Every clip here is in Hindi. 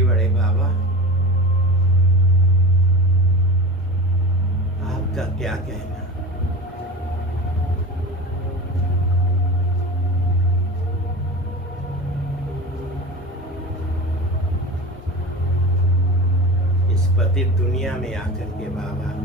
जी बड़े बाबा, आपका क्या कहना। इस पतित दुनिया में आकर के बाबा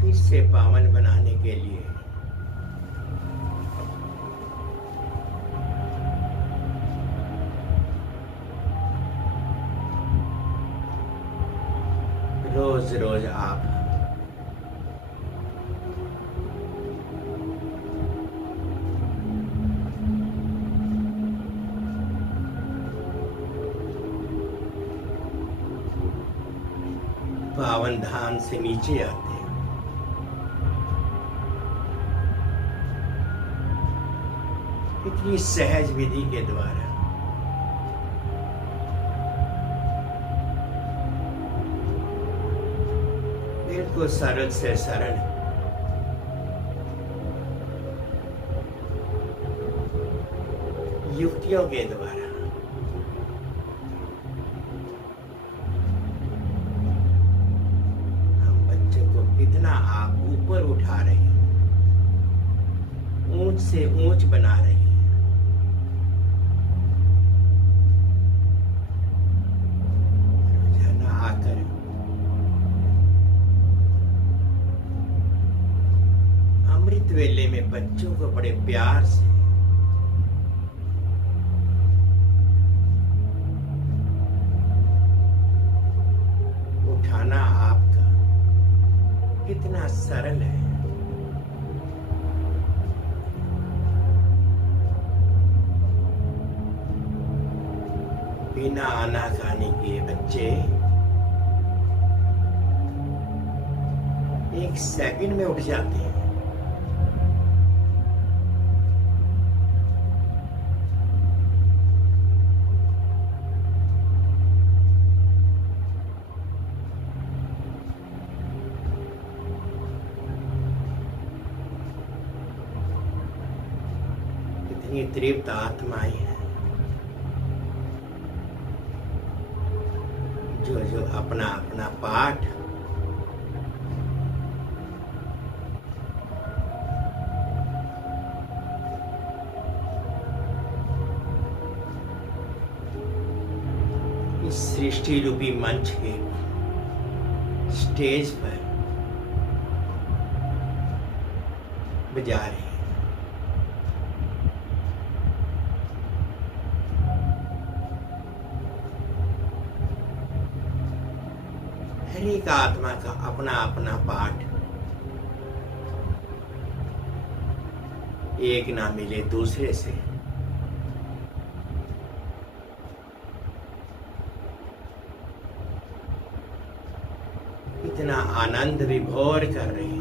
फिर से पावन बनाने के लिए रोज रोज आप पावन धाम से नीचे आते हैं। इतनी सहज विधि के द्वारा बिल्कुल सरल से सरल युक्तियों के द्वारा हम बच्चे को कितना आप ऊपर उठा रहे हैं, ऊंच से ऊंच बना रहे हैं। रोजाना आकर अमृत वेले में बच्चों को बड़े प्यार से उठाना आपका कितना सरल है। बिना आनाकानी के बच्चे एक सेकंड में उठ जाते हैं। कितनी तृप्त आत्माएं हैं जो जो अपना अपना पाठ इस सृष्टि रूपी मंच के स्टेज पर बजा रहे हैं। हर एक आत्मा का अपना अपना पाठ एक ना मिले दूसरे से। इतना आनंद विभोर कर रहे हैं।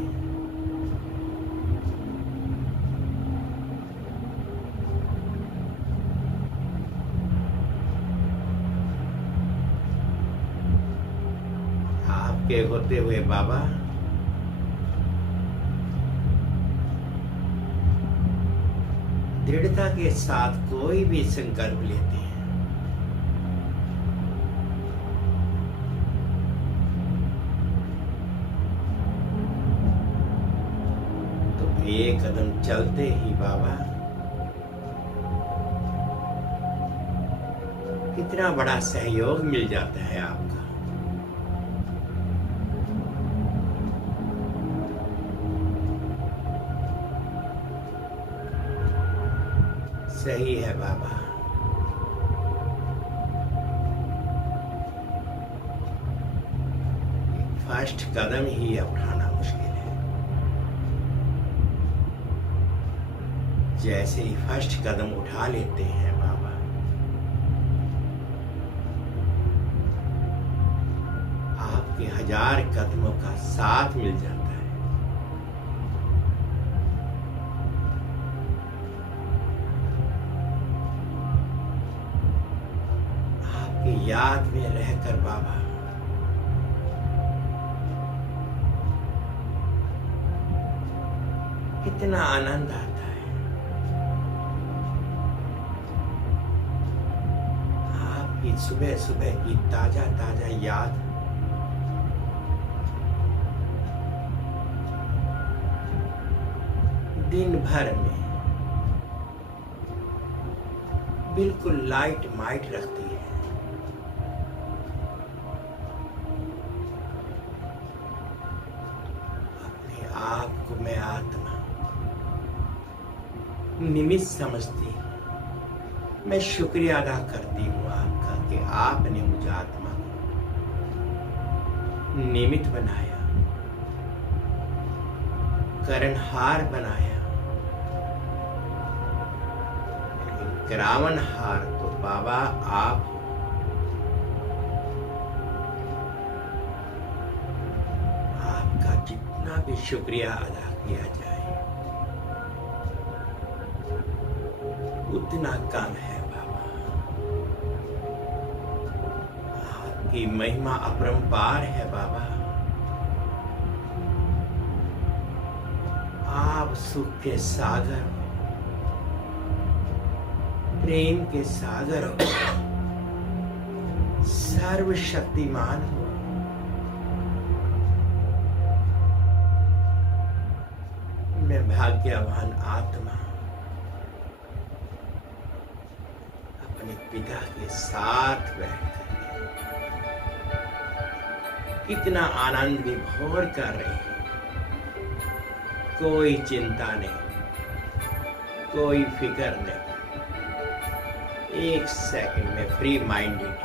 आपके होते हुए बाबा दृढ़ता के साथ कोई भी संकल्प लेते हैं तो एक कदम चलते ही बाबा कितना बड़ा सहयोग मिल जाता है आपका। सही है बाबा। फर्स्ट कदम ही उठाना मुश्किल है। जैसे ही फर्स्ट कदम उठा लेते हैं बाबा, आपके 1000 कदमों का साथ मिल जाता है। आपकी याद में रहकर बाबा कितना आनंद आता है। आपकी सुबह सुबह की ताजा ताजा याद दिन भर में बिल्कुल लाइट माइट रखती है। अपने आप को मैं आत्मा निमित्त समझती हूँ। मैं शुक्रिया अदा करती हूँ आपका कि आपने मुझे आत्मा को निमित्त बनाया, करणहार बनाया। करावनहार तो बाबा आप हो। आपका जितना भी शुक्रिया अदा किया जाए उतना कम है बाबा। आपकी महिमा अपरंपार है बाबा। आप सुख के सागर हो, प्रेम के सागर हो, सर्वशक्तिमान हो। मैं भाग्यवान आत्मा अपने पिता के साथ बैठकर कितना आनंद विभोर कर रहे हैं। कोई चिंता नहीं, कोई फिक्र नहीं। एक सेकंड में फ्री माइंडेड।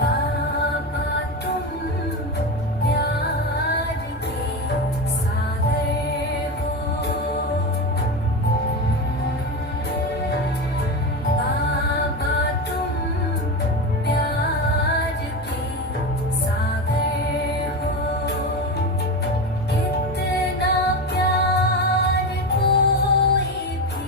बाबा तुम प्यार के सागर हो। बाबा तुम प्यार के सागर हो। इतना प्यार कोई भी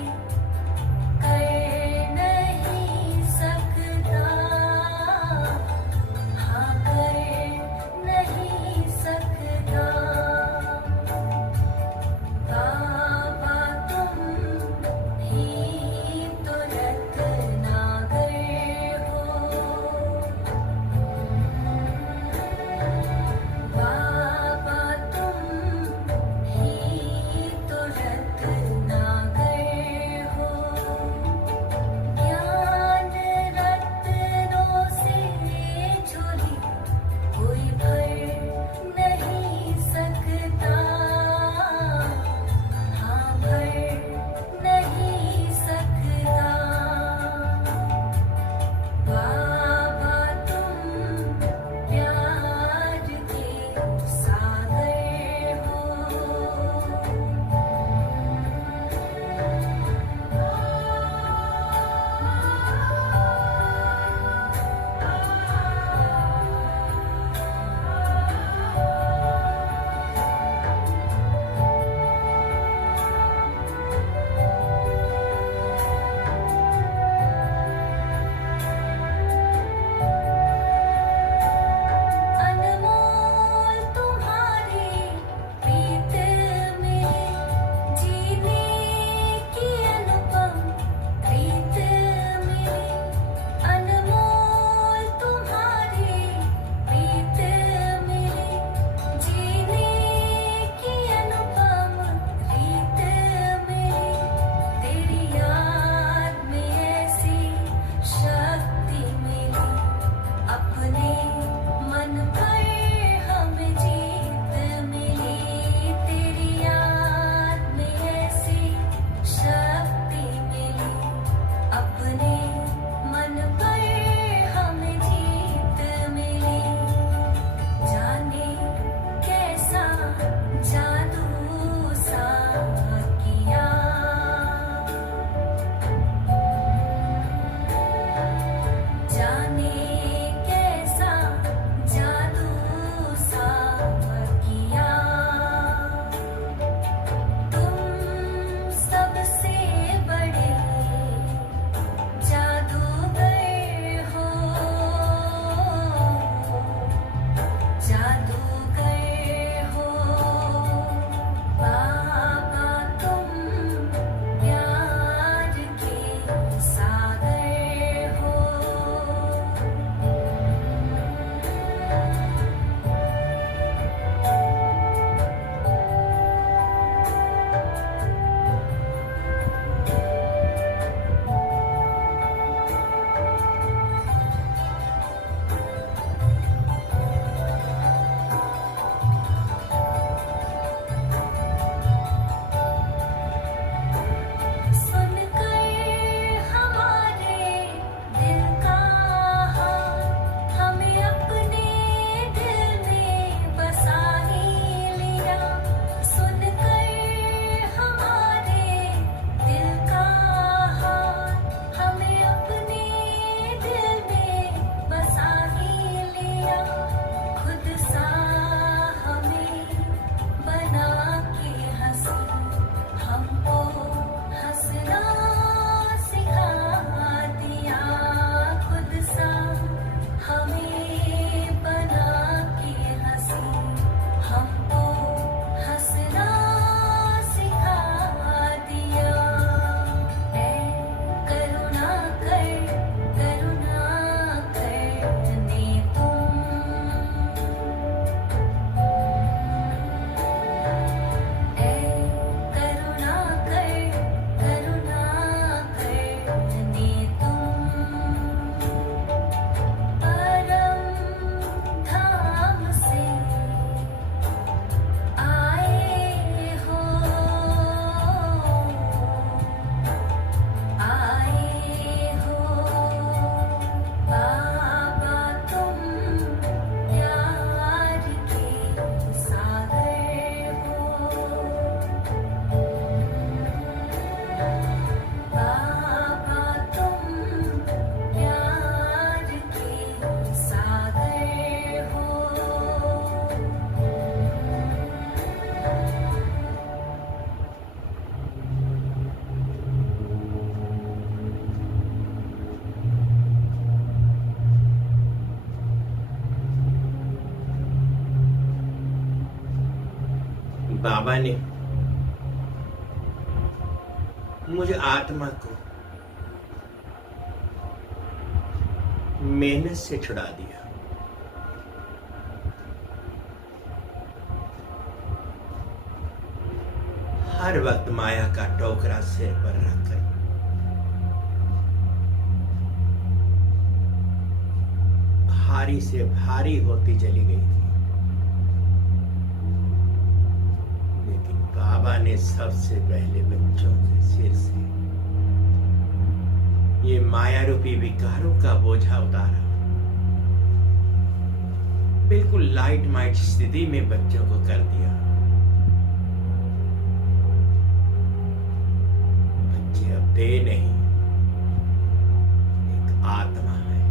बाबा ने मुझे आत्मा को मेहनत से छुड़ा दिया। हर वक्त माया का टोकरा सिर पर रखकर भारी से भारी होती चली गई थी, लेकिन बाबा ने सबसे पहले बच्चों के सिर से ये माया रूपी विकारों का बोझा उतारा। बिल्कुल लाइट माइट स्थिति में बच्चों को कर दिया। बच्चे अब दे नहीं, एक आत्मा है।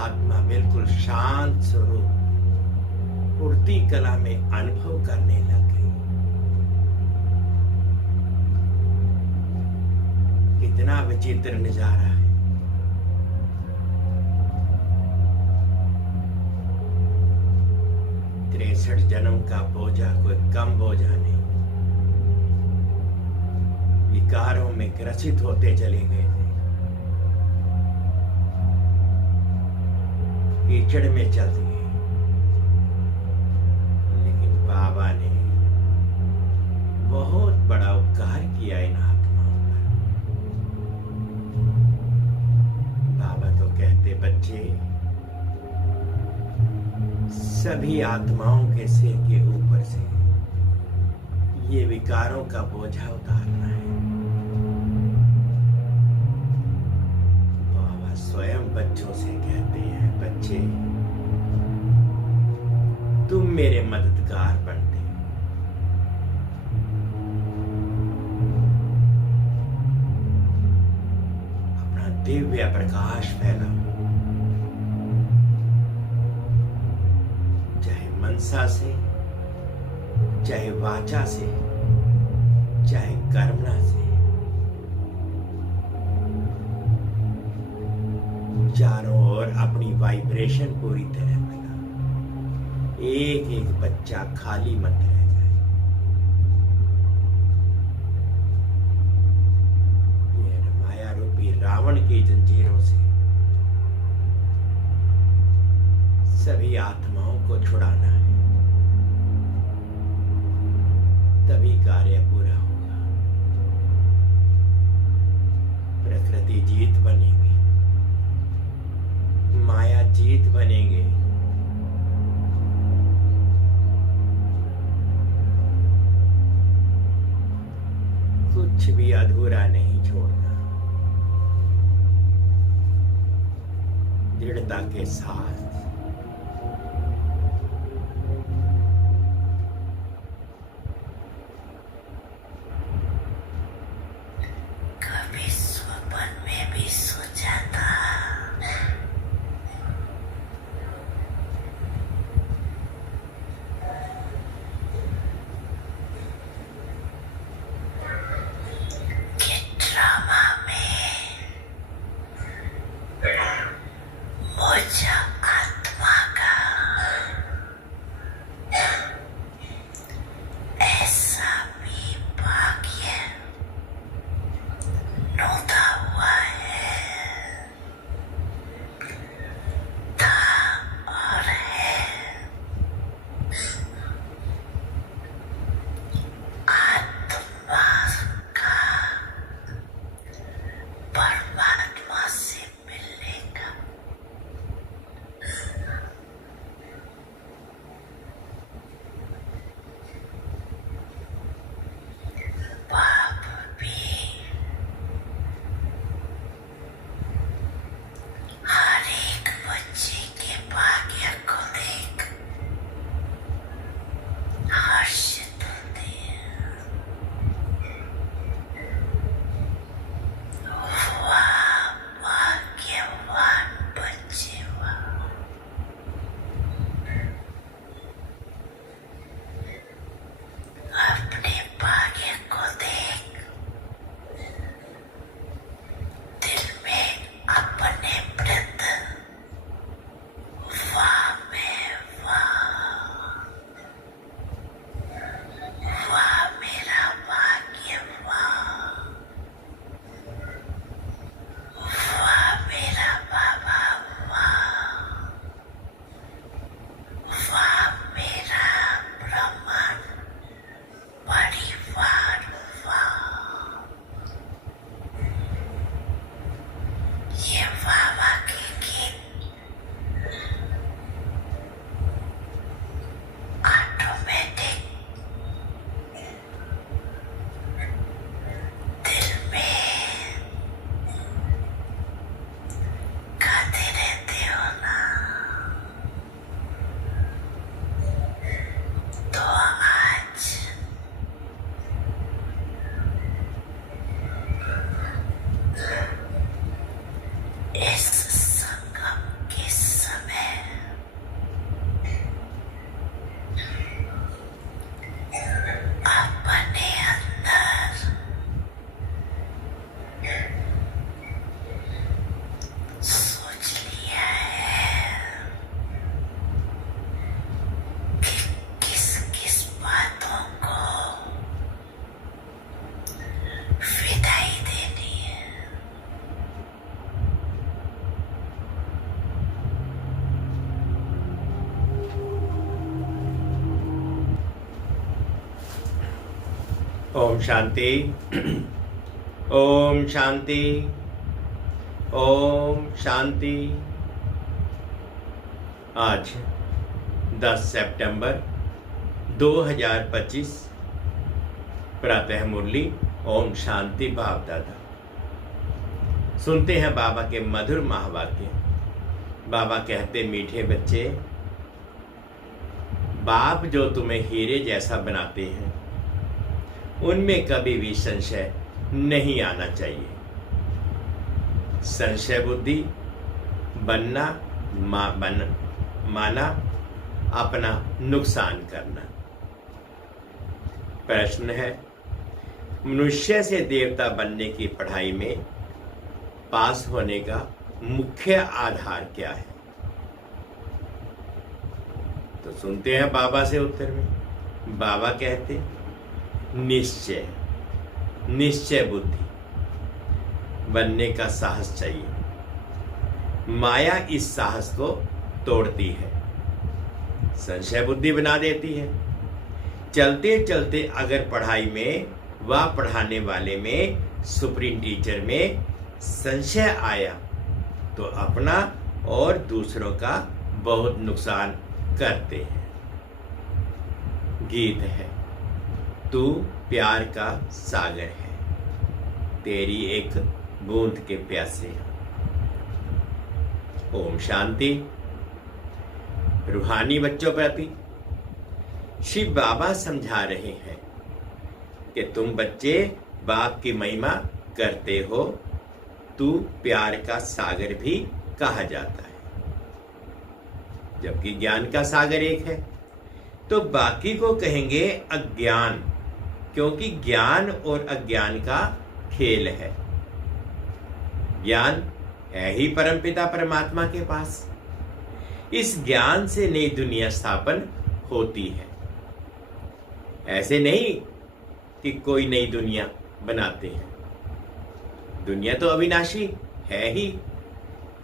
आत्मा बिल्कुल शांत स्वरूप उड़ती कला में अनुभव करने लग गई। कितना विचित्र नजारा है। तिरसठ जन्म का बोझा कोई कम बोझा नहीं। विकारों में ग्रसित होते चले गए थे, कीचड़ में चल दिए। लेकिन बाबा ने बहुत बड़ा उपकार किया इन आत्माओं पर। बाबा तो कहते, बच्चे सभी आत्माओं के सिर के ऊपर से ये विकारों का बोझा उतारना है। बाबा स्वयं बच्चों से कहते हैं, बच्चे तुम मेरे मददगार बनते हो। अपना दिव्य प्रकाश फैलाओ, मनसा से, चाहे वाचा से, चाहे कर्मणा से। चारों ओर अपनी वाइब्रेशन पूरी तरह फैला। एक एक बच्चा खाली मत रह जाए। ये माया रूपी रावण की जंजीरों से सभी आत्माओं को छुड़ाना है, तभी कार्य पूरा होगा। प्रकृति जीत बनेगी, माया जीत बनेंगे। कुछ भी अधूरा नहीं छोड़ना, दृढ़ता के साथ। मुझे ओम शांति। ओम शांति। ओम शांति। आज 10 सितंबर 2025 प्रातः मुरली ओम शांति भाव दादा। सुनते हैं बाबा के मधुर महावाक्य। बाबा कहते, मीठे बच्चे, बाप जो तुम्हें हीरे जैसा बनाते हैं उनमें कभी भी संशय नहीं आना चाहिए। संशय बुद्धि बनना माना अपना नुकसान करना। प्रश्न है, मनुष्य से देवता बनने की पढ़ाई में पास होने का मुख्य आधार क्या है? तो सुनते हैं बाबा से उत्तर में। बाबा कहते, निश्चय निश्चय बुद्धि बनने का साहस चाहिए। माया इस साहस को तोड़ती है, संशय बुद्धि बना देती है। चलते चलते अगर पढ़ाई में व पढ़ाने वाले में, सुप्रीम टीचर में संशय आया तो अपना और दूसरों का बहुत नुकसान करते हैं। गीत है, तू प्यार का सागर है, तेरी एक बूंद के प्यासे। ओम शांति। रूहानी बच्चों प्रति शिव बाबा समझा रहे हैं कि तुम बच्चे बाप की महिमा करते हो। तू प्यार का सागर भी कहा जाता है। जबकि ज्ञान का सागर एक है तो बाकी को कहेंगे अज्ञान, क्योंकि ज्ञान और अज्ञान का खेल है। ज्ञान है ही परमपिता परमात्मा के पास। इस ज्ञान से नई दुनिया स्थापन होती है। ऐसे नहीं कि कोई नई दुनिया बनाते हैं। दुनिया तो अविनाशी है ही,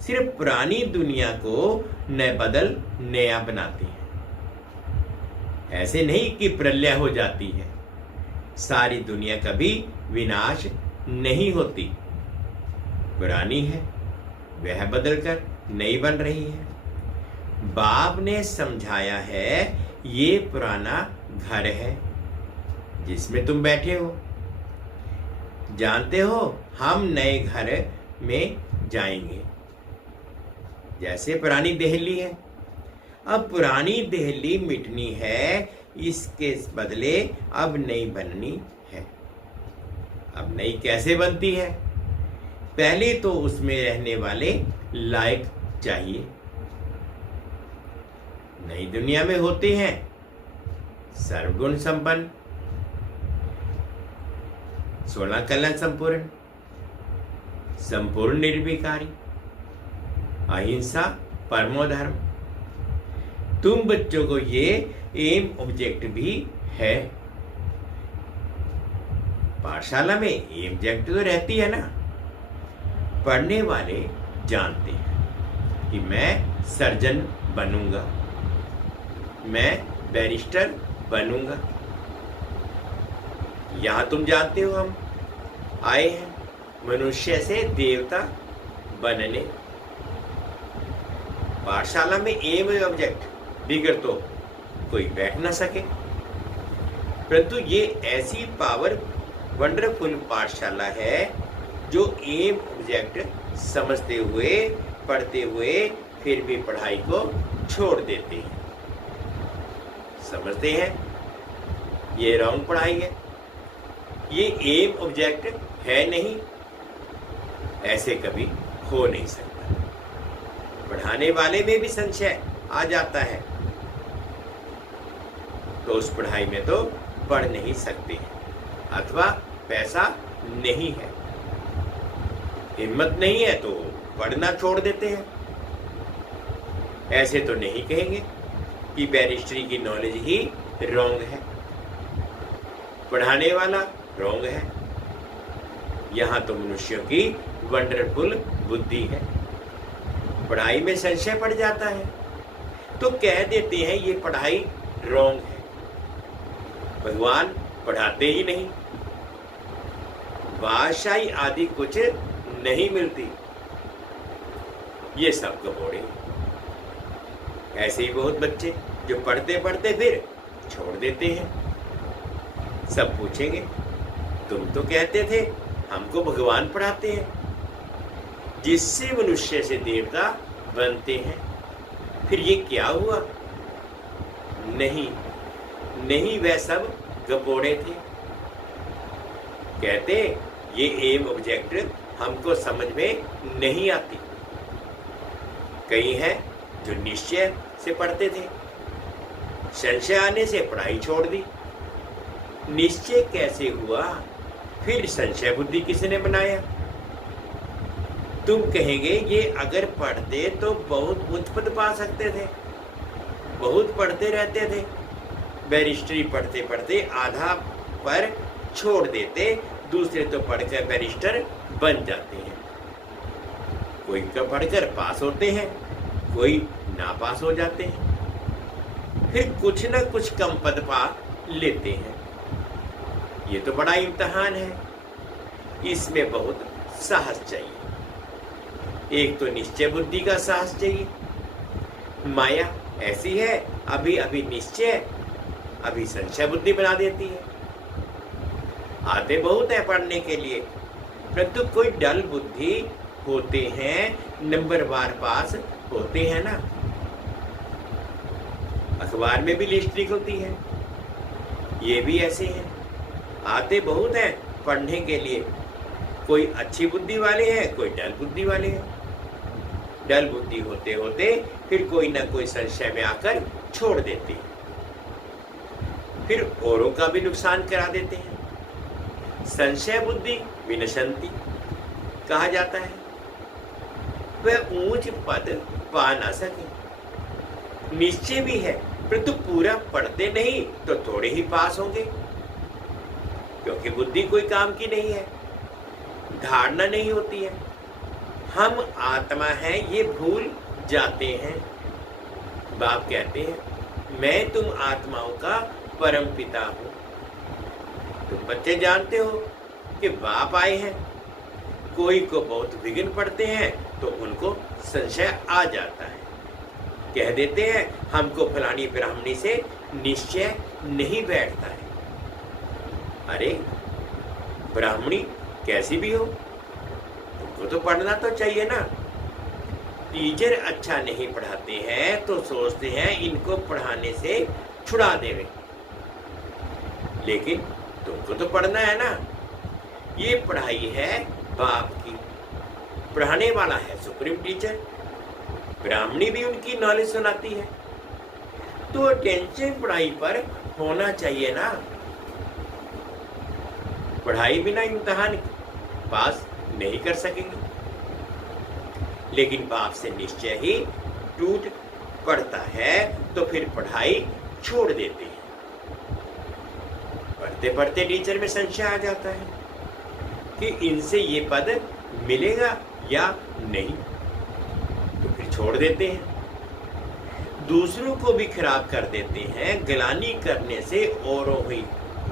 सिर्फ पुरानी दुनिया को नए बदल नया बनाते हैं। ऐसे नहीं कि प्रलय हो जाती है। सारी दुनिया कभी विनाश नहीं होती। पुरानी है, वह बदलकर नई बन रही है। बाप ने समझाया है, ये पुराना घर है जिसमें तुम बैठे हो। जानते हो, हम नए घर में जाएंगे। जैसे पुरानी दिल्ली है, अब पुरानी दिल्ली मिटनी है, इसके बदले अब नई बननी है। अब नई कैसे बनती है? पहले तो उसमें रहने वाले लायक चाहिए। नई दुनिया में होते हैं सर्वगुण संपन्न, 16 कला संपूर्ण, संपूर्ण निर्विकारी, अहिंसा, परमो धर्म। तुम बच्चों को ये एम ऑब्जेक्ट भी है। पाठशाला में एम ऑब्जेक्ट तो रहती है ना। पढ़ने वाले जानते हैं कि मैं सर्जन बनूंगा, मैं बैरिस्टर बनूंगा। यहां तुम जानते हो, हम आए हैं मनुष्य से देवता बनने। पाठशाला में एम ऑब्जेक्ट बिगड़ तो कोई बैठ ना सके, परंतु ये ऐसी पावर वंडरफुल पाठशाला है जो एम ऑब्जेक्ट समझते हुए, पढ़ते हुए फिर भी पढ़ाई को छोड़ देते हैं। समझते हैं ये रॉन्ग पढ़ाई है, ये एम ऑब्जेक्ट है नहीं, ऐसे कभी हो नहीं सकता। पढ़ाने वाले में भी संशय आ जाता है तो उस पढ़ाई में तो पढ़ नहीं सकते, अथवा पैसा नहीं है, हिम्मत नहीं है तो पढ़ना छोड़ देते हैं। ऐसे तो नहीं कहेंगे कि बैरिस्ट्री की नॉलेज ही रॉन्ग है, पढ़ाने वाला रॉन्ग है। यहाँ तो मनुष्यों की वंडरफुल बुद्धि है। पढ़ाई में संशय पड़ जाता है तो कह देते हैं ये पढ़ाई रॉन्ग है, भगवान पढ़ाते ही नहीं, बादशाही आदि कुछ नहीं मिलती। ये सब गपोड़े। ऐसे ही बहुत बच्चे जो पढ़ते पढ़ते फिर छोड़ देते हैं। सब पूछेंगे, तुम तो कहते थे हमको भगवान पढ़ाते हैं, जिससे मनुष्य से देवता बनते हैं, फिर ये क्या हुआ? नहीं नहीं, वह सब गपोड़े थे। कहते ये एम ऑब्जेक्ट हमको समझ में नहीं आती। कई हैं जो निश्चय से पढ़ते थे, संशय आने से पढ़ाई छोड़ दी। निश्चय कैसे हुआ? फिर संशय बुद्धि किसने बनाया? तुम कहेंगे ये अगर पढ़ते तो बहुत उच्च पद पा सकते थे, बहुत पढ़ते रहते थे। बैरिस्टरी पढ़ते पढ़ते आधा पर छोड़ देते, दूसरे तो पढ़कर बैरिस्टर बन जाते हैं। कोई का पढ़कर पास होते हैं, कोई ना पास हो जाते हैं, फिर कुछ ना कुछ कम पद पा लेते हैं। ये तो बड़ा इम्तिहान है, इसमें बहुत साहस चाहिए। एक तो निश्चय बुद्धि का साहस चाहिए। माया ऐसी है, अभी अभी निश्चय, अभी संशय बुद्धि बना देती है। आते बहुत है पढ़ने के लिए, परंतु कोई डल बुद्धि होते हैं, नंबर वार पास होते हैं ना। अखबार में भी लिस्ट निकलती है, ये भी ऐसे हैं। आते बहुत हैं पढ़ने के लिए, कोई अच्छी बुद्धि वाले हैं, कोई डल बुद्धि वाले हैं। डल बुद्धि होते होते फिर कोई ना कोई संशय में आकर छोड़ देते हैं, फिर औरों का भी नुकसान करा देते हैं। संशय बुद्धि विनशंति कहा जाता है। वह ऊंच पद पा ना सके। निश्चय भी है, परंतु पूरा पढ़ते नहीं तो थोड़े ही पास होंगे, क्योंकि बुद्धि कोई काम की नहीं है, धारणा नहीं होती है। हम आत्मा हैं ये भूल जाते हैं। बाप कहते हैं मैं तुम आत्माओं का परम पिता हूं। तुम बच्चे जानते हो कि बाप आए हैं, कोई को बहुत विघ्न पड़ते हैं तो उनको संशय आ जाता है, कह देते हैं हमको फलानी ब्राह्मणी से निश्चय नहीं बैठता है। अरे ब्राह्मणी कैसी भी हो, तुमको तो पढ़ना तो चाहिए ना। टीचर अच्छा नहीं पढ़ाते हैं तो सोचते हैं इनको पढ़ाने से छुड़ा देवे, लेकिन तुमको तो पढ़ना है ना। ये पढ़ाई है बाप की, पढ़ाने वाला है सुप्रीम टीचर। ब्राह्मणी भी उनकी नॉलेज सुनाती है, तो अटेंशन पढ़ाई पर होना चाहिए ना। पढ़ाई बिना इम्तिहान पास नहीं कर सकेंगे, लेकिन बाप से निश्चय ही टूट पड़ता है तो फिर पढ़ाई छोड़ देते हैं। पढ़ते पढ़ते टीचर में संशय आ जाता है कि इनसे ये पद मिलेगा या नहीं, तो फिर छोड़ देते हैं। दूसरों को भी खराब कर देते हैं, गिलानी करने से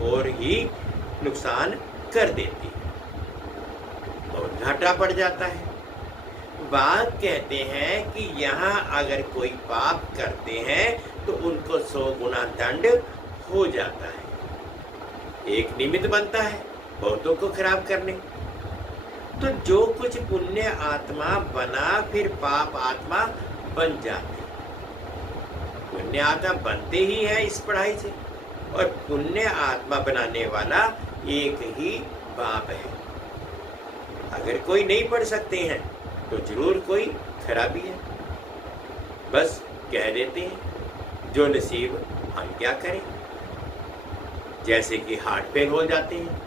और ही नुकसान कर देते हैं और घाटा पड़ जाता है। बात कहते हैं कि यहाँ अगर कोई पाप करते हैं तो उनको 100 गुना दंड हो जाता है। एक निमित्त बनता है बहुतों को खराब करने। तो जो कुछ पुण्य आत्मा बना फिर पाप आत्मा बन जाते। पुण्य आत्मा बनते ही है इस पढ़ाई से, और पुण्य आत्मा बनाने वाला एक ही बाप है। अगर कोई नहीं पढ़ सकते हैं तो जरूर कोई खराबी है। बस कह देते हैं जो नसीब, हम क्या करें। जैसे कि हार्ट फेल हो जाते हैं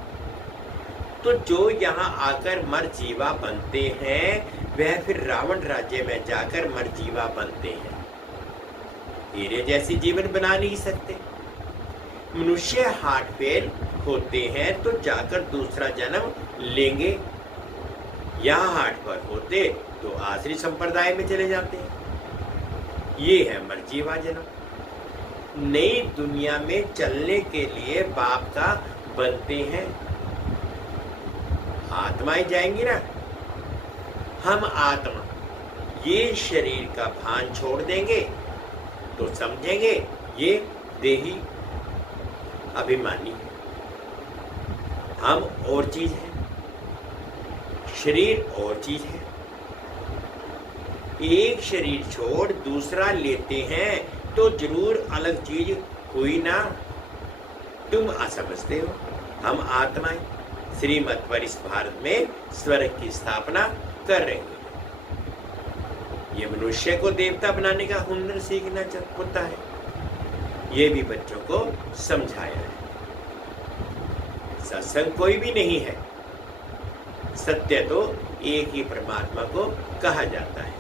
तो जो यहाँ आकर मरजीवा बनते हैं वह फिर रावण राज्य में जाकर मरजीवा बनते हैं। हीरे जैसी जीवन बना नहीं सकते। मनुष्य हार्ट फेल होते हैं तो जाकर दूसरा जन्म लेंगे, यहाँ हार्ट पर होते तो आसरी संप्रदाय में चले जाते हैं। ये है मरजीवा जन्म। नई दुनिया में चलने के लिए बाप का बनते हैं। आत्माएं जाएंगी ना। हम आत्मा ये शरीर का भान छोड़ देंगे तो समझेंगे ये देही अभिमानी है, हम और चीज है, शरीर और चीज है। एक शरीर छोड़ दूसरा लेते हैं तो जरूर अलग चीज हुई ना। तुम असमझते हो, हम आत्माएं श्रीमत पर इस भारत में स्वर्ग की स्थापना कर रहे हैं। ये मनुष्य को देवता बनाने का हुनर सीखना होता है, ये भी बच्चों को समझाया है। सत्संग कोई भी नहीं है, सत्य तो एक ही परमात्मा को कहा जाता है।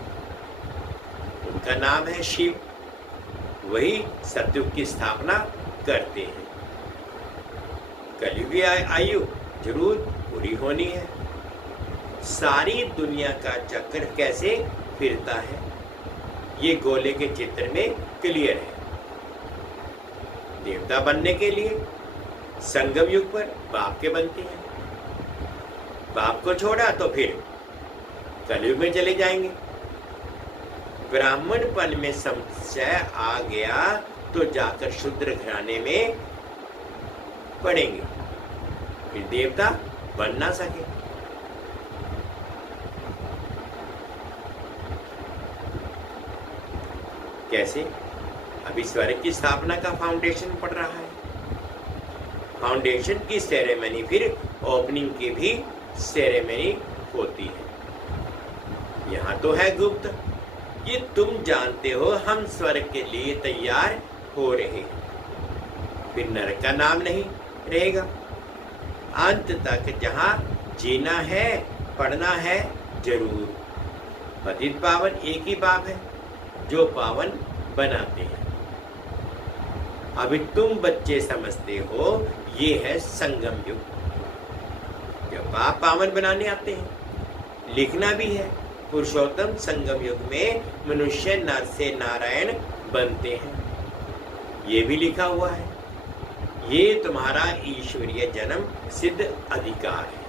उनका नाम है शिव, वही सतयुग की स्थापना करते हैं। कलयुगी आयु जरूर पूरी होनी है। सारी दुनिया का चक्र कैसे फिरता है ये गोले के चित्र में क्लियर है। देवता बनने के लिए संगम युग पर बाप के बनते हैं, बाप को छोड़ा तो फिर कलयुग में चले जाएंगे। ब्राह्मणपन में संशय आ गया तो जाकर शूद्र घराने में पड़ेंगे, फिर देवता बन ना सके। कैसे? अभी स्वर्ग की स्थापना का फाउंडेशन पड़ रहा है। फाउंडेशन की सेरेमनी फिर ओपनिंग की भी सेरेमनी होती है। यहाँ तो है गुप्त, ये तुम जानते हो। हम स्वर्ग के लिए तैयार हो रहे हैं, फिर नरक का नाम नहीं रहेगा। अंत तक जहाँ जीना है, पढ़ना है जरूर। पतित पावन एक ही बाप है जो पावन बनाते हैं। अभी तुम बच्चे समझते हो ये है संगम युग, जब बाप पावन बनाने आते हैं। लिखना भी है, पुरुषोत्तम संगम युग में मनुष्य नर से नारायण बनते हैं, ये भी लिखा हुआ है। ये तुम्हारा ईश्वरीय जन्म सिद्ध अधिकार है।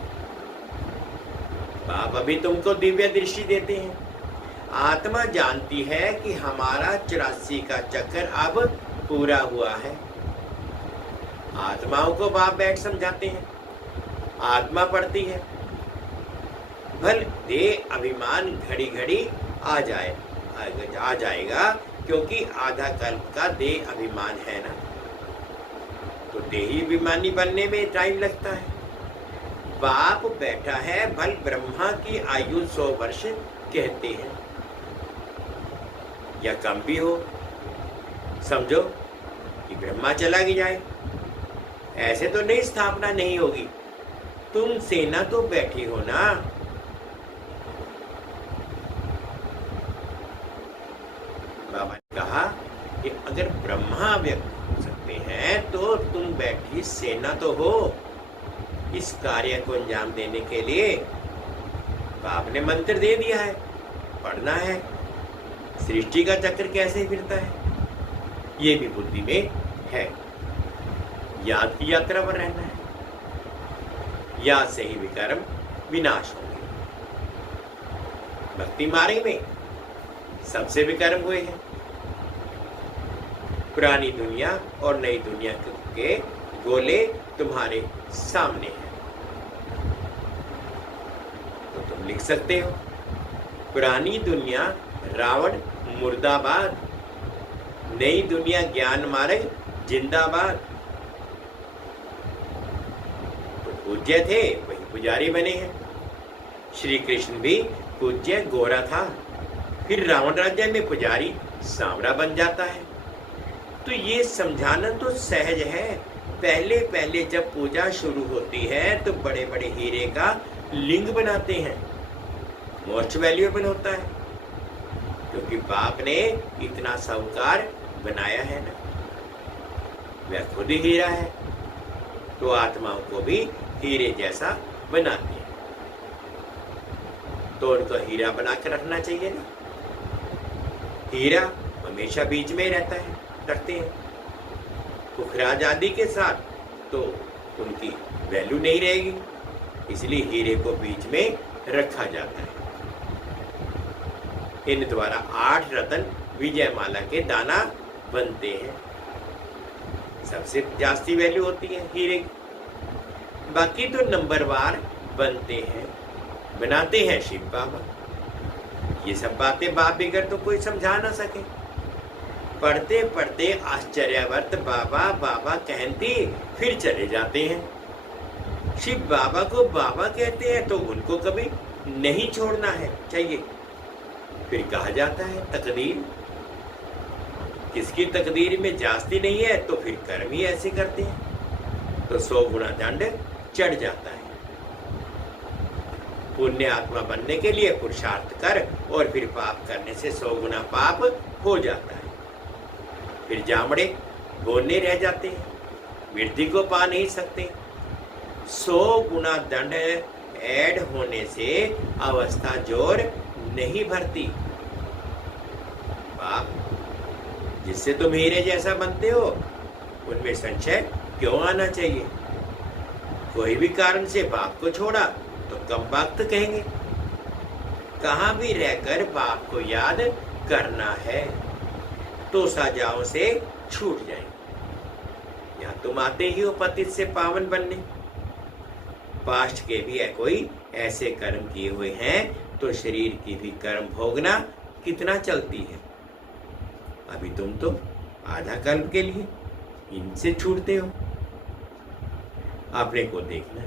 बाप अभी तुमको दिव्य दृष्टि देते हैं। आत्मा जानती है कि हमारा 84 का चक्कर अब पूरा हुआ है। आत्माओं को बाप बैठ समझाते हैं, आत्मा पढ़ती है। भल देह अभिमान घड़ी घड़ी आ जाएगा, क्योंकि आधा कल्प का देह अभिमान है ना, तो देही अभिमानी बनने में टाइम लगता है। बाप बैठा है, भल ब्रह्मा की आयु 100 वर्ष कहते हैं, या कम भी हो। समझो कि ब्रह्मा चला ही जाए, ऐसे तो नहीं स्थापना नहीं होगी। तुम सेना तो बैठी हो ना। बाबा ने कहा कि अगर ब्रह्मा व्यक्त हो सकते हैं तो तुम बैठी सेना तो हो इस कार्य को अंजाम देने के लिए। बाप ने मंत्र दे दिया है, पढ़ना है। सृष्टि का चक्र कैसे फिरता है ये भी बुद्धि में है। याद की यात्रा पर रहना है, याद से ही विकर्म विनाश होंगे। भक्ति मार्ग में सबसे विकर्म हुए हैं। पुरानी दुनिया और नई दुनिया के गोले तुम्हारे सामने हैं, तो तुम लिख सकते हो पुरानी दुनिया रावण मुर्दाबाद, नई दुनिया ज्ञान मार्ग जिंदाबाद। तो पूज्य थे वही पुजारी बने हैं। श्री कृष्ण भी पूज्य गोरा था, फिर रावण राज्य में पुजारी सांवरा बन जाता है। तो ये समझाना तो सहज है। पहले पहले जब पूजा शुरू होती है तो बड़े बड़े हीरे का लिंग बनाते हैं, मोस्ट वैल्यूएबल होता है, क्योंकि बाप ने इतना साहूकार बनाया है ना। वह खुद ही हीरा है, तो आत्माओं को भी हीरे जैसा बनाते हैं। तो उनको हीरा बनाकर रखना चाहिए ना। हीरा हमेशा बीच में रहता है, रखते हैं। पुखराज आदि के साथ तो उनकी वैल्यू नहीं रहेगी। इसलिए हीरे को बीच में रखा जाता है। इन द्वारा 8 रत्न विजयमाला के दाना बनते हैं। सबसे जास्ती वैल्यू होती है हीरे की। बाकी तो नंबरवार बनते हैं, बनाते हैं शिव बाबा। ये सब बातें बाप बिगड़ तो कोई समझा ना सके। पढ़ते पढ़ते आश्चर्यवर्त बाबा बाबा कहती फिर चले जाते हैं। शिव बाबा को बाबा कहते हैं तो उनको कभी नहीं छोड़ना है चाहिए। फिर कहा जाता है तकदीर, किसकी तकदीर में जास्ती नहीं है तो फिर कर्म ही ऐसे करते हैं तो 100 गुना दंड चढ़ जाता है। पुण्य आत्मा बनने के लिए पुरुषार्थ कर और फिर पाप करने से 100 गुना पाप हो जाता है। फिर जामड़े बोलने रह जाते हैं, वृद्धि को पा नहीं सकते। 100 गुना दंड ऐड होने से अवस्था जोर नहीं भरती। पाप जिससे तुम हीरे जैसा बनते हो उनमें संशय क्यों आना चाहिए। कोई भी कारण से बाप को छोड़ा तो कम वक्त कहेंगे। कहाँ भी रहकर बाप को याद करना है तो सजाओं से छूट जाएंगे। यहाँ तुम आते ही हो पतित से पावन बनने। पास्ट के भी कोई ऐसे कर्म किए हुए हैं तो शरीर की भी कर्म भोगना कितना चलती है। अभी तुम तो आधा कर्म के लिए इनसे छूटते हो। अपने को देखना,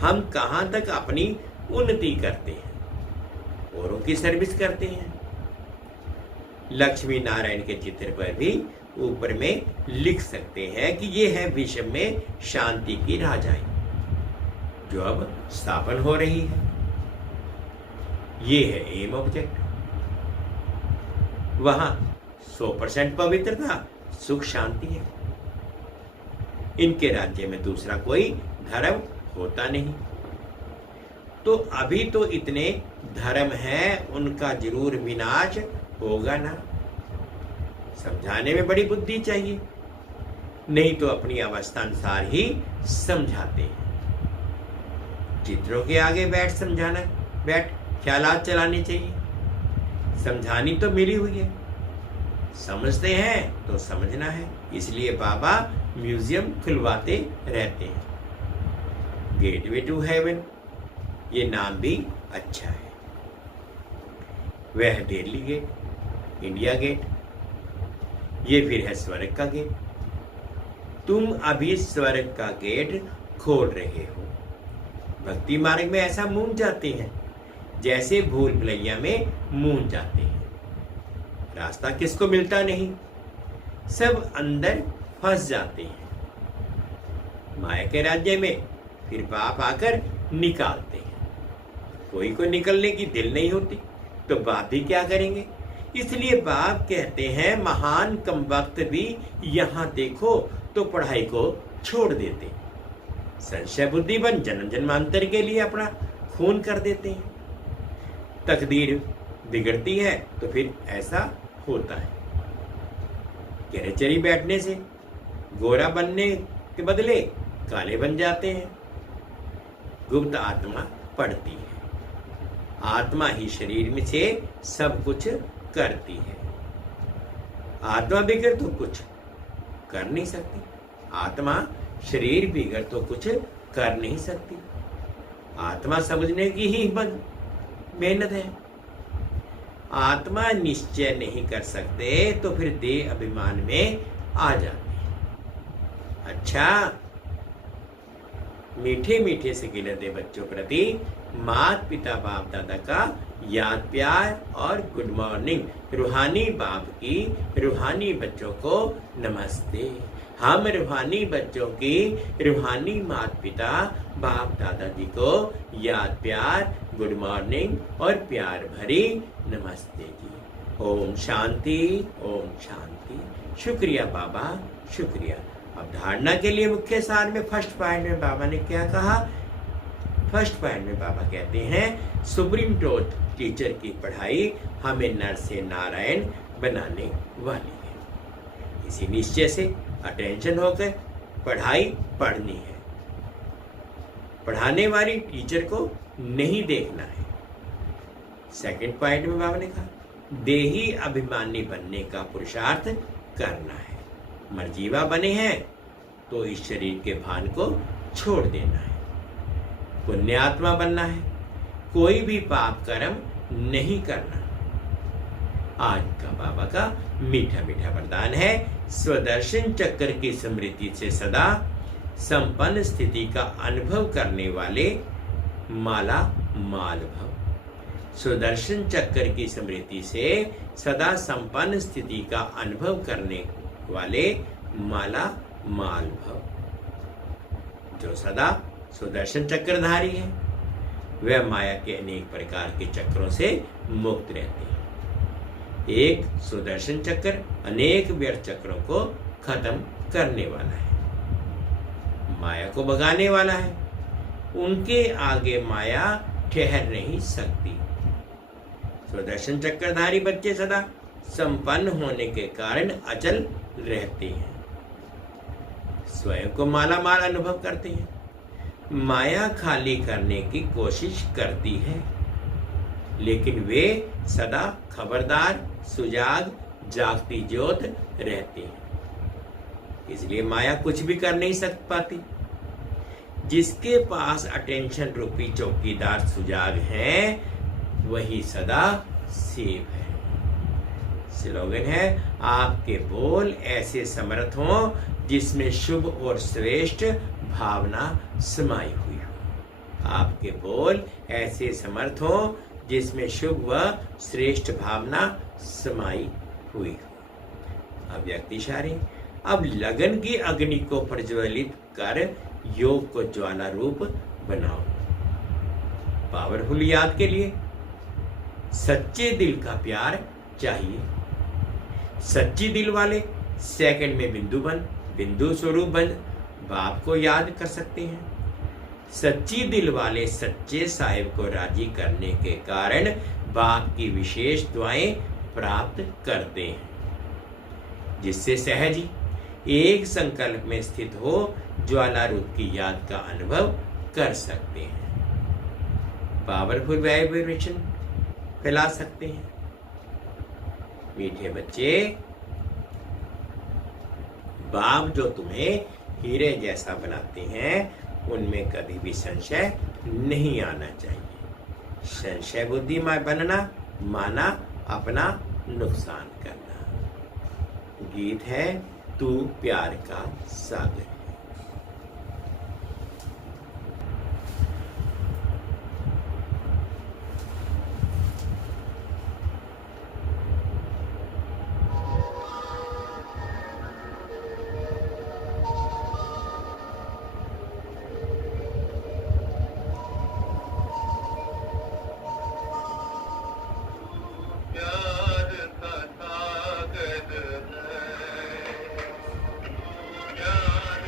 हम कहाँ तक अपनी उन्नति करते हैं, औरों की सर्विस करते हैं। लक्ष्मी नारायण के चित्र पर भी ऊपर में लिख सकते हैं कि ये है विश्व में शांति की राजाएं जो अब स्थापन हो रही है। ये है एम ऑब्जेक्ट। वहां 100% पवित्रता सुख शांति है। इनके राज्य में दूसरा कोई धर्म होता नहीं। तो अभी तो इतने धर्म हैं, उनका जरूर विनाश होगा ना। समझाने में बड़ी बुद्धि चाहिए, नहीं तो अपनी अवस्था अनुसार ही समझाते हैं। चित्रों के आगे बैठ ख्यालात चलाने चाहिए। समझानी तो मिली हुई है, समझते हैं तो समझना है। इसलिए बाबा म्यूजियम खुलवाते रहते हैं। गेटवे टू हेवन, ये नाम भी अच्छा है। वह दिल्ली गेट, इंडिया गेट, ये फिर है स्वर्ग का गेट। तुम अभी स्वर्ग का गेट खोल रहे हो। भक्ति मार्ग में ऐसा मूंझ जाते हैं जैसे भूल भुलैया में मूंझ जाते हैं। रास्ता किसको मिलता नहीं, सब अंदर फंस जाते हैं। माया के राज्य में फिर बाप आकर निकालते हैं। कोई को निकलने की दिल नहीं होती तो बाप भी क्या करेंगे। इसलिए बाप कहते हैं महान कम वक्त भी यहाँ देखो तो पढ़ाई को छोड़ देते। संशय बुद्धि बन जन्म जन्मांतर के लिए अपना खून कर देते हैं। तकदीर बिगड़ती है तो फिर ऐसा होता है। गहरे बैठने से गोरा बनने के बदले काले बन जाते हैं। गुप्त आत्मा पढ़ती है। आत्मा ही शरीर में से सब कुछ करती है। आत्मा बिगड़ तो कुछ कर नहीं सकती। आत्मा शरीर बिगड़ तो कुछ कर नहीं सकती। आत्मा समझने की ही मेहनत है। आत्मा निश्चय नहीं कर सकते तो फिर देह अभिमान में आ जाते हैं। अच्छा, मीठे मीठे से गिलते बच्चों प्रति माता पिता बाप दादा का याद प्यार और गुड मॉर्निंग। रूहानी बाप की रूहानी बच्चों को नमस्ते। हम रूहानी बच्चों की रूहानी माता पिता बाप दादाजी को याद प्यार गुड मॉर्निंग और प्यार भरी नमस्ते जी। ओम शांति, ओम शांति। शुक्रिया बाबा, शुक्रिया। अब धारणा के लिए मुख्य सार में फर्स्ट पॉइंट में बाबा ने क्या कहा। फर्स्ट पॉइंट में बाबा कहते हैं सुप्रीम ट्रूथ टीचर की पढ़ाई हमें नर से नारायण बनाने वाली है। इसी निश्चय से अटेंशन होकर पढ़ाई पढ़नी है। पढ़ाने वाली टीचर को नहीं देखना है। सेकंड पॉइंट में बाबा ने कहा देही अभिमानी बनने का पुरुषार्थ करना है। मर्जीवा बने हैं तो इस शरीर के भान को छोड़ देना है। पुण्यात्मा बनना है, कोई भी पाप कर्म नहीं करना। आज का बाबा का मीठा मीठा वरदान है स्वदर्शन चक्र की स्मृति से सदा संपन्न स्थिति का अनुभव करने वाले माला माल भव। सुदर्शन चक्र की स्मृति से सदा संपन्न स्थिति का अनुभव करने वाले माला माल भव। जो सदा सुदर्शन चक्रधारी है वह माया के अनेक प्रकार के चक्रों से मुक्त रहते हैं। एक सुदर्शन चक्र अनेक व्यर्थ चक्रों को खत्म करने वाला है, माया को भगाने वाला है। उनके आगे माया ठहर नहीं सकती। सुदर्शन चक्रधारी बच्चे सदा संपन्न होने के कारण अचल रहते हैं, स्वयं को माला माल अनुभव करते हैं। माया खाली करने की कोशिश करती है, लेकिन वे सदा खबरदार सुजाग जागती ज्योत रहते हैं। इसलिए माया कुछ भी कर नहीं पाती। जिसके पास अटेंशन रूपी चौकीदार सुजाग है वही सदा सेफ है। स्लोगन है आपके बोल ऐसे समर्थ हों जिसमें शुभ और श्रेष्ठ भावना समाई हुई हो। आपके बोल ऐसे समर्थ हों जिसमें शुभ व श्रेष्ठ भावना समाई हुई हो। अब व्यक्तिशारी अब लगन की अग्नि को प्रज्वलित कर योग को ज्वाला रूप बनाओ। पावरफुल याद के लिए सच्चे दिल का प्यार चाहिए। सच्ची दिल वाले सेकंड में बिंदु स्वरूप बन बाप को याद कर सकते हैं। सच्ची दिल वाले सच्चे साहिब को राजी करने के कारण बाप की विशेष दुआएं प्राप्त करते हैं, जिससे सहज ही एक संकल्प में स्थित हो ज्वाला रूप की याद का अनुभव कर सकते हैं। पावरफुल वाइब्रेशन फैला सकते हैं। मीठे बच्चे, बाप जो तुम्हें हीरे जैसा बनाते हैं उनमें कभी भी संशय नहीं आना चाहिए। संशय बुद्धि में बनना माना अपना नुकसान करना। गीत है तू प्यार का सागर। प्यार का सागर है, प्यार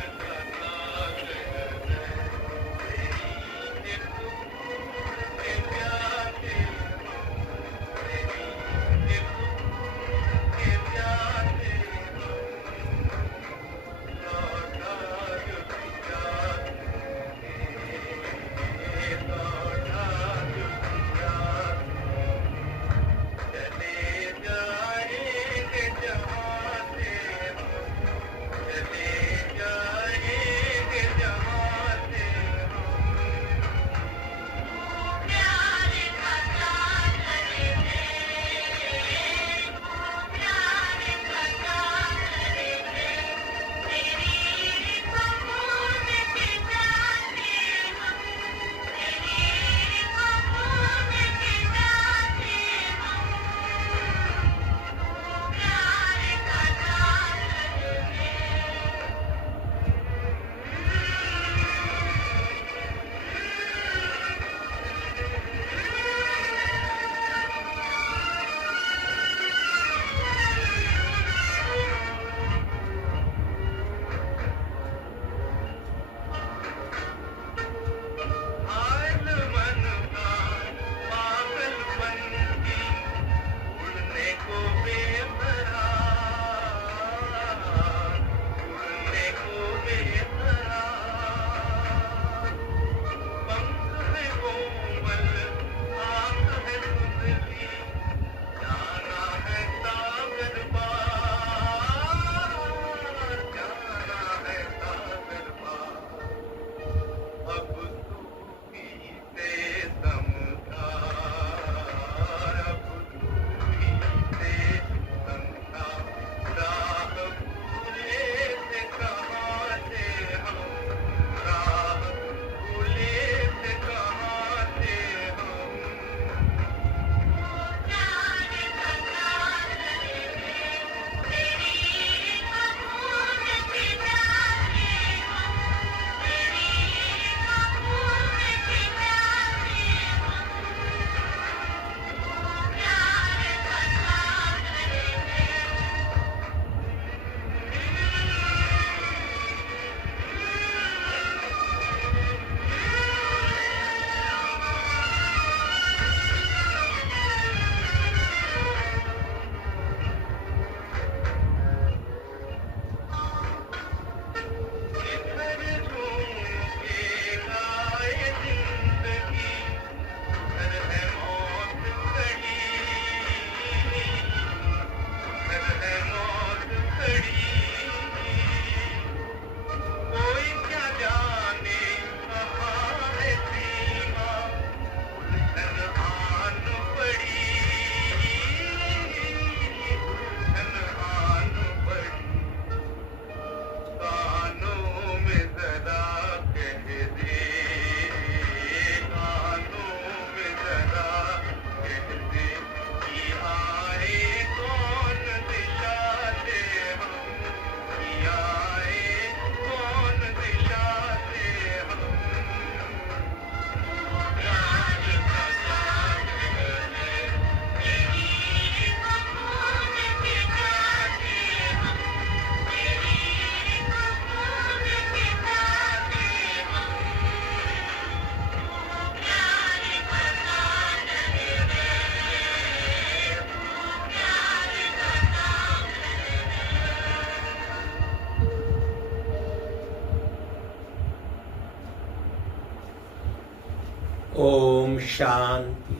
ओम शांति